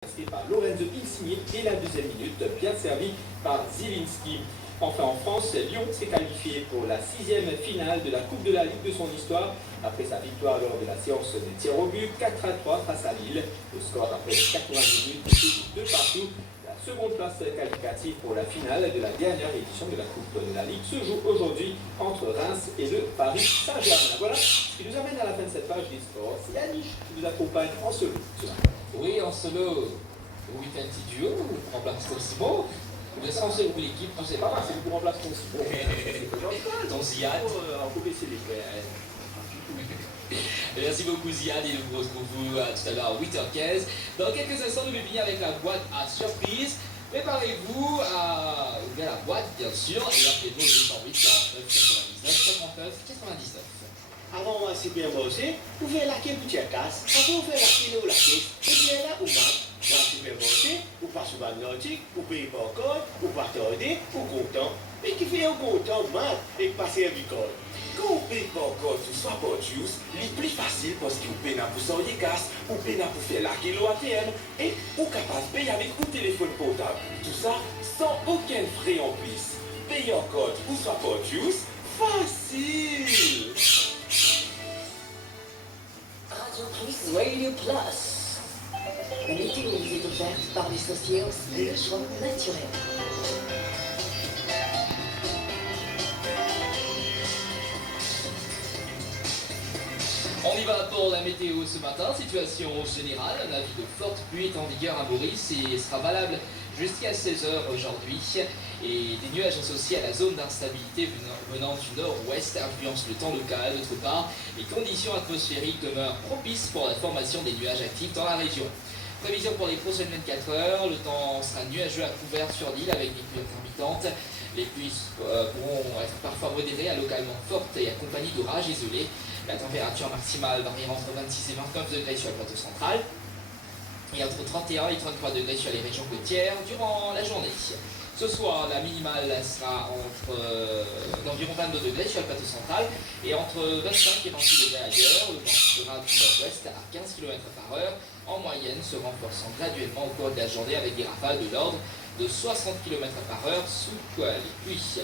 Par Lorenzo Insigne et la deuxième minute, bien servi par Zielinski. Enfin en France, Lyon s'est qualifié pour la 6e finale de la Coupe de la Ligue de son histoire après sa victoire lors de la séance des tirs au but 4-3 face à Lille. Le score après 80 minutes est de partout. La seconde place qualificative pour la finale de la dernière édition de la Coupe de la Ligue se joue aujourd'hui entre Reims et le Paris Saint-Germain. Voilà ce qui nous amène à la fin de cette page des sports. C'est Anish qui nous accompagne en solo. Oui, en solo, oui, fait un petit duo, on remplace ton Simon. Vous êtes censé ouvrir l'équipe, tu sais Pas pas. mal, c'est du remplace ton Simon. Ton Ziad. On peut baisser les frères. Merci beaucoup Ziad et nous vous retrouvons tout à l'heure à 8h15. Dans quelques instants, nous allons finir avec la boîte à surprise. Préparez-vous à ouvrir la boîte, bien sûr, et appelez-nous le 208 49 99 59 99. Avant un supermarché, vous faites la queue pour casse, après vous faites la queue ou la caisse, et bien là, vous marquez. Dans le supermarché, vous passez au Nautique, vous payez pas encore, vous partez, vous content, et qui fait un content, mat, et passer un bicole. Quand vous payez pas encore tout soit pour juice, c'est plus facile parce que vous payez pour sortir gaz, vous payez pour faire la kilo ATM, et vous capable de payer avec votre téléphone portable. Tout ça sans aucun frais en plus. Payer encore tout soit pour juice, facile. Radio Plus, Radio Plus. La météo vous est offerte par les Socios et le choix naturel. On y va pour la météo ce matin. Situation générale, un avis de forte pluie est en vigueur à Maurice et sera valable jusqu'à 16h aujourd'hui. Et des nuages associés à la zone d'instabilité venant du nord-ouest influencent le temps local. D'autre part, les conditions atmosphériques demeurent propices pour la formation des nuages actifs dans la région. Prévision pour les prochaines 24 heures, le temps sera nuageux à couvert sur l'île avec des pluies intermittentes. Les pluies pourront être parfois modérées à localement fortes et accompagnées d'orages isolés. La température maximale variera entre 26 et 29 degrés sur le plateau central et entre 31 et 33 degrés sur les régions côtières durant la journée. Ce soir, la minimale sera d'environ 22 degrés sur le plateau central et entre 25 et 28 degrés ailleurs. Le vent sera du nord-ouest à 15 km par heure, en moyenne se renforçant graduellement au cours de la journée avec des rafales de l'ordre de 60 km par heure sous les pluies.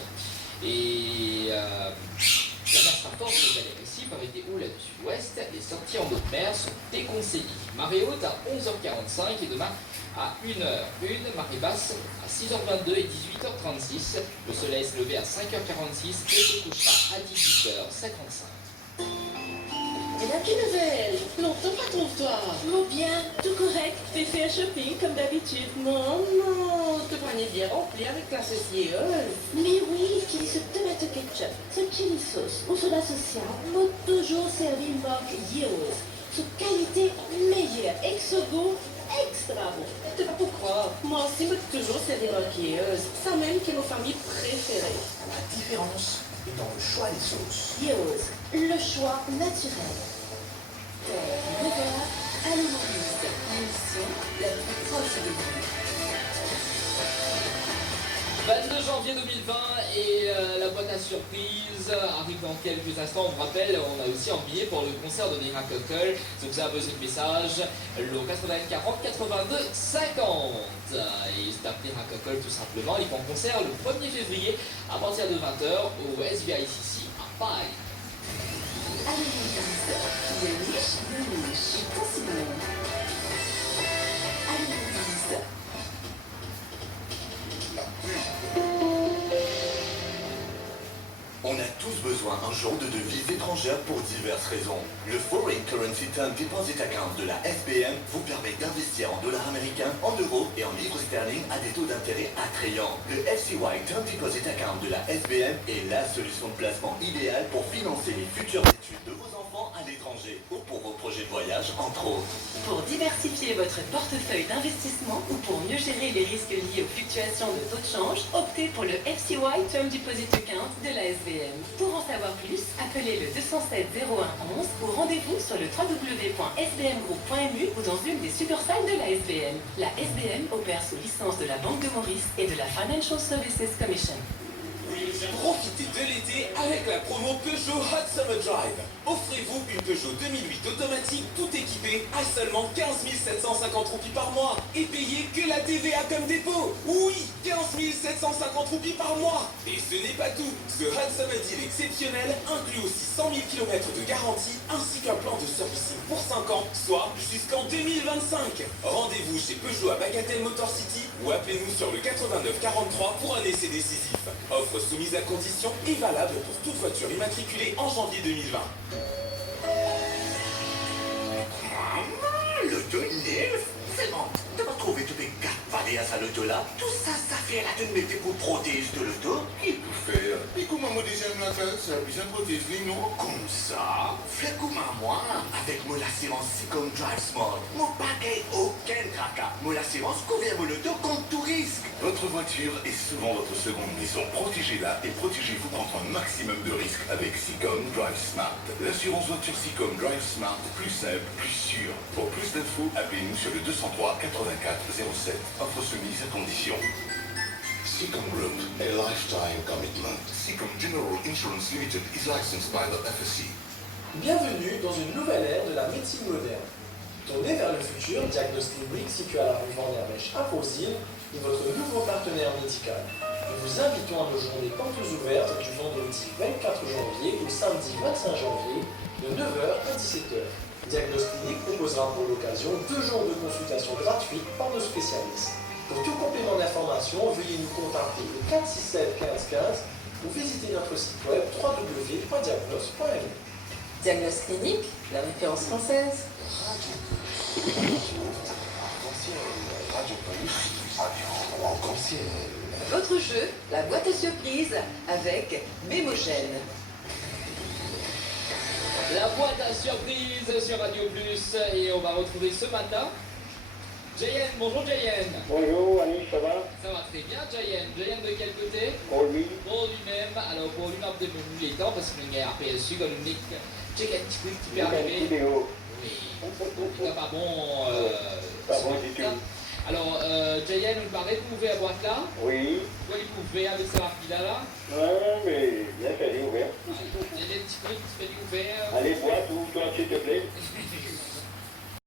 Et la mer sera forte sur les récifs avec des houles du sud-ouest. Les sorties en haute mer sont déconseillées. Marée haute à 11h45 et demain à 1h01, marée basse à 6h22 et 18h36. Le soleil se lever à 5h46 et se couchera à 18h55. Et la petite nouvelle, longtemps pas trouve-toi. Oh bien, tout correct. Fais faire shopping comme d'habitude. Non, te panier bien rempli avec la sociéuse. Mais oui, qui ce tomate ketchup, ce chili sauce ou cela social, m'a toujours servi une marque Yeos. Ce qualité meilleure, ex-go, extra bon. T'es pas pour croire. Moi aussi, m'a toujours servi marque Yeos. Ça même qui est nos familles préférées. La différence est dans le choix des sauces. Yeos, le choix naturel. Nous voilà à l'Héloïse, l'émission la plus proche de vous. 22 janvier 2020 et la boîte à surprise arrive dans quelques instants. On vous rappelle, on a aussi un billet pour le concert de Nera Cockle. Si vous avez besoin de message, le 81 40 82 50. Et c'est appelé Nera Cockle tout simplement. Ils font concert le 1er février à partir de 20h au SVICC à Paris. À l'Héloïse, de niche, possible. À l'Héloïse. On a tous besoin un jour de devises étrangères pour diverses raisons. Le Foreign Currency Term Deposit Account de la SBM vous permet d'investir en dollars américains, en euros et en livres sterling à des taux d'intérêt attrayants. Le FCY Term Deposit Account de la SBM est la solution de placement idéale pour financer les futures études de vos enfants à l'étranger ou pour vos projets de voyage, entre autres. Pour diversifier votre portefeuille d'investissement ou pour mieux gérer les risques liés aux fluctuations de taux de change, optez pour le FCY Term Deposit Account de la SBM. Pour en savoir plus, appelez le 207 01 11 ou rendez-vous sur le www.sbmgroup.mu ou dans une des succursales de la SBM. La SBM opère sous licence de la Banque de Maurice et de la Financial Services Commission. Profitez de l'été avec la promo Peugeot Hot Summer Drive. Offrez-vous une Peugeot 2008 automatique tout équipée à seulement 15 750 roupies par mois et payez que la TVA comme dépôt. Oui, 15 750 roupies par mois. Et ce n'est pas tout. Ce Hot Summer Deal exceptionnel inclut aussi 100 000 km de garantie ainsi qu'un plan de servicing pour 5 ans, soit jusqu'en 2025. Rendez-vous chez Peugeot à Bagatelle Motor City ou appelez-nous sur le 89 43 pour un essai décisif. Offre soumise à condition et valable pour toute voiture immatriculée en janvier 2020. L'auto neuf. C'est bon. Tu vas trouver tous les cartes variées à l'auto là. Tout ça, ça fait la tenue pour protéger de l'auto. Il peut faire. Et comment moi déjà me la faire ça? Bien protéger, non? Comme ça, fais comme à moi. Avec mon assurance Seacom Drive Smart. Mon paquet aucun tracas. Mon assurance couvre mon auto contre tout risque. Votre voiture est souvent votre seconde maison. Protégez-la et protégez-vous contre un maximum de risques avec Seacom Drive Smart. L'assurance voiture Seacom Drive Smart, plus simple, plus sûre. Pour plus d'infos, appelez-nous sur le 203 84 07. Offre soumise à condition. Seacom Group, a lifetime commitment. Seacom General Insurance Limited is licensed by the FSC. Bienvenue dans une nouvelle ère de la médecine moderne. Tournée vers le futur, Diagnostic Brick, situé à la rue Vandermech à Faux-Île, est votre nouveau partenaire médical. Nous vous invitons à nos journées portes ouvertes du vendredi 24 janvier au samedi 25 janvier de 9h à 17h. Diagnostic proposera pour l'occasion 2 jours de consultation gratuite par nos spécialistes. Pour tout complément d'information, veuillez nous contacter au 467 15 15 ou visiter notre site web www.diagnos.fr. Diagnos Clinique, la référence française. Votre jeu, la boîte à surprise avec Mémogène. La boîte à surprise sur Radio Plus et on va retrouver ce matin Jayen. Bonjour Jayen. Bonjour Annie, ça va? Ça va très bien Jayen. Jayen de quel côté? Pour lui. Pour lui-même. Alors pour lui-même de il est temps parce que le RPSU comme une nique. Check un petit truc qui peut arriver. Vidéo. Oui. C'est pas bon. Pas bon du tout. Alors Jayen, vous parlez de pouvez à boîte là? Oui. Vous pouvez avec sa marquilla là? Ouais, mais bien fait, ouvert. Il y a des petits trucs qui se fait ouvert. Allez, bois tout, toi, s'il te plaît.